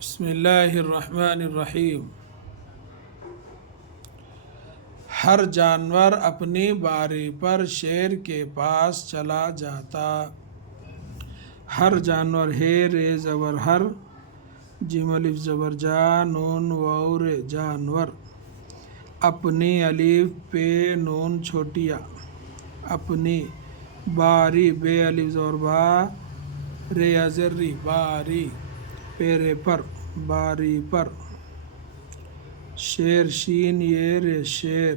بسم اللہ الرحمن الرحیم۔ ہر جانور اپنی باری پر شیر کے پاس چلا جاتا۔ ہر جانور ہے رے زبر ہر، جیم الف زبر جا، نون واو رے جانور، اپنی الف پہ نون چھوٹیا، اپنی باری بے الف زبر با، رے ازری باری، پیرے پر باری پر، شیر شین یہ رے شیر،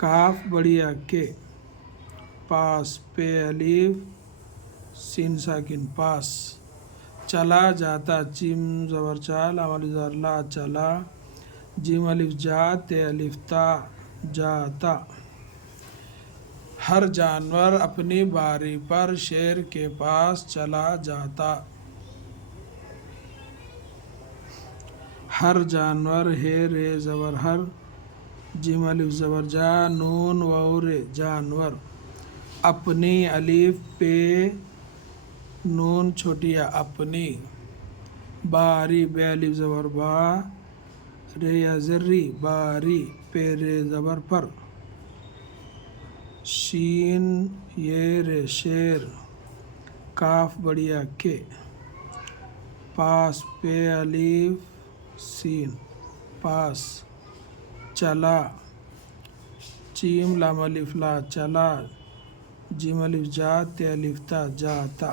کاف بڑیا کے، پاس پے الف سین ساکن پاس، چلا جاتا جیم زبر چا، لام الف زبر لا چلا، جیم الف جا تے الف تا جاتا۔ ہر جانور اپنی باری پر شیر کے پاس چلا جاتا۔ ہر جانور ہے رے زبر ہر، جیم الف زبر جا، نون واو رے جانور، اپنی الف پہ نون چھوٹیا، اپنی باری بے الف زبر با، رے ازری باری، پے رے زبر پر، شین یہ رے شیر، کاف بڑیا کے، پاس پے الف سین پاس، چلا، چیم لام الف لا چلا، جیم الف جا تے الف تا جاتا۔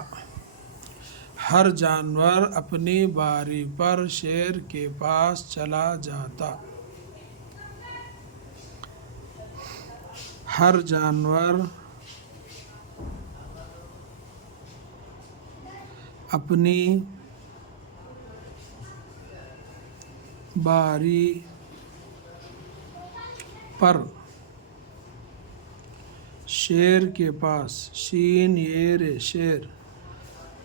ہر جانور اپنی باری پر شیر کے پاس چلا جاتا۔ ہر جانور اپنی باری پر شیر کے پاس، شین یہ رے شیر،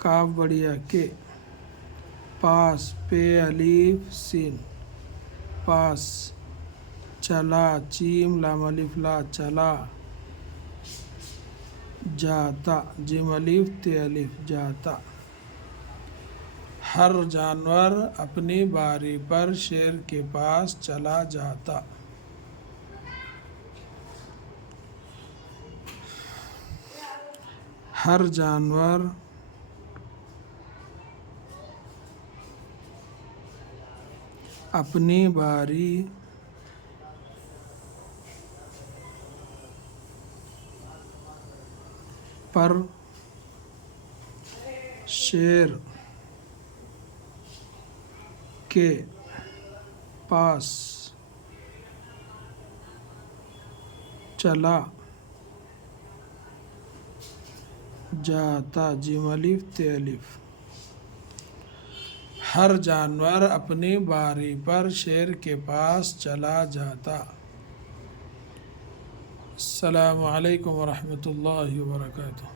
کاف بڑیا کے، پاس پے الف سین پاس، چلا، چیم لام الف لا چلا، جاتا، جیم الف تے الف جاتا۔ ہر جانور اپنی باری پر شیر کے پاس چلا جاتا۔ ہر جانور اپنی باری پر شیر کے پاس چلا جاتا، جیم الف تے الف۔ ہر جانور اپنی باری پر شیر کے پاس چلا جاتا۔ السلام علیکم ورحمۃ اللہ وبرکاتہ۔